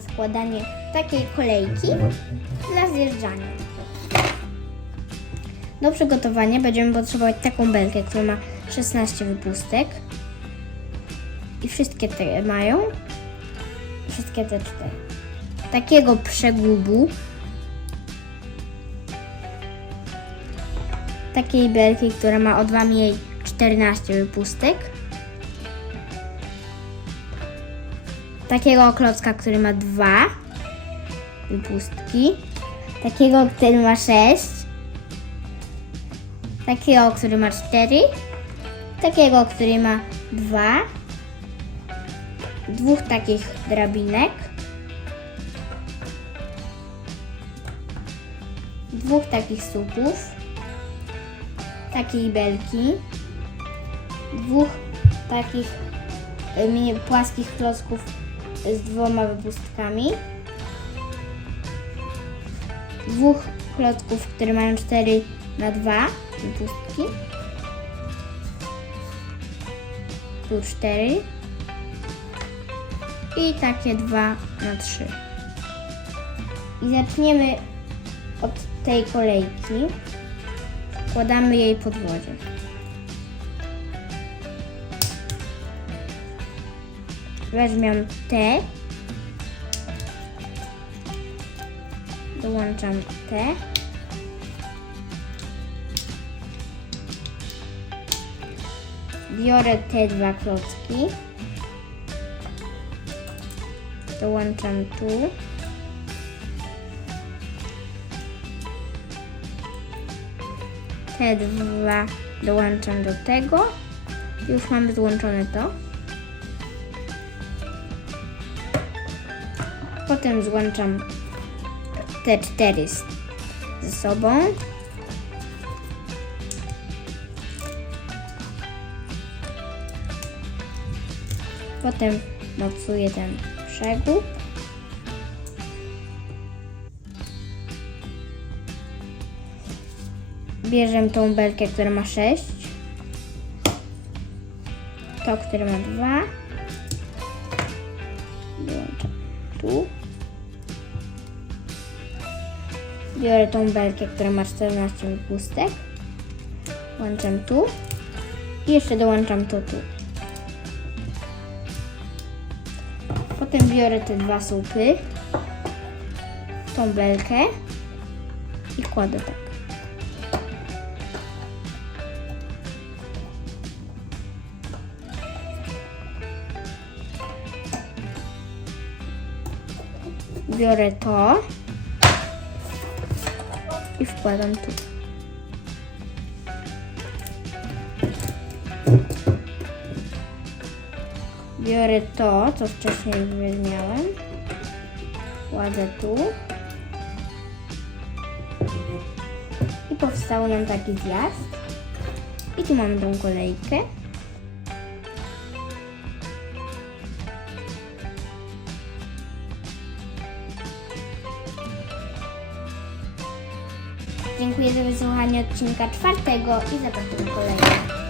składanie takiej kolejki dla zjeżdżania. Do przygotowania będziemy potrzebować taką belkę, która ma 16 wypustek. I wszystkie te mają. Wszystkie te cztery. Takiego przegubu. Takiej belki, która ma od wam jej 14 wypustek. Takiego klocka, który ma dwa wypustki. Takiego, który ma 6. Takiego, który ma 4. Takiego, który ma 2. Dwóch takich drabinek. Dwóch takich słupów. Takiej belki. Dwóch takich płaskich klocków z dwoma wypustkami. Dwóch klocków, które mają 4 na 2 wypustki. Tu 4. I takie 2 na 3. I zaczniemy od tej kolejki. Wkładamy jej podwozie. Weźmiam te. Dołączam te. Biorę te dwa klocki. Dołączam tu. Te dwa dołączam do tego. Już mamy złączone to. Potem złączam te cztery ze sobą. Potem mocuję ten przegub. Bierzemy tą belkę, która ma 6. To, które ma 2. Dołączam tu. Biorę tą belkę, która ma 14 wypustek. Włączam tu. I jeszcze dołączam to tu. Potem biorę te dwa słupy. Tą belkę. I kładę tak. Biorę to i wkładam tu. Biorę to, co wcześniej wymiałem. Kładę tu. I powstał nam taki zjazd. I tu mamy tą kolejkę. Dziękuję za wysłuchanie odcinka czwartego i zapraszam do kolejnego.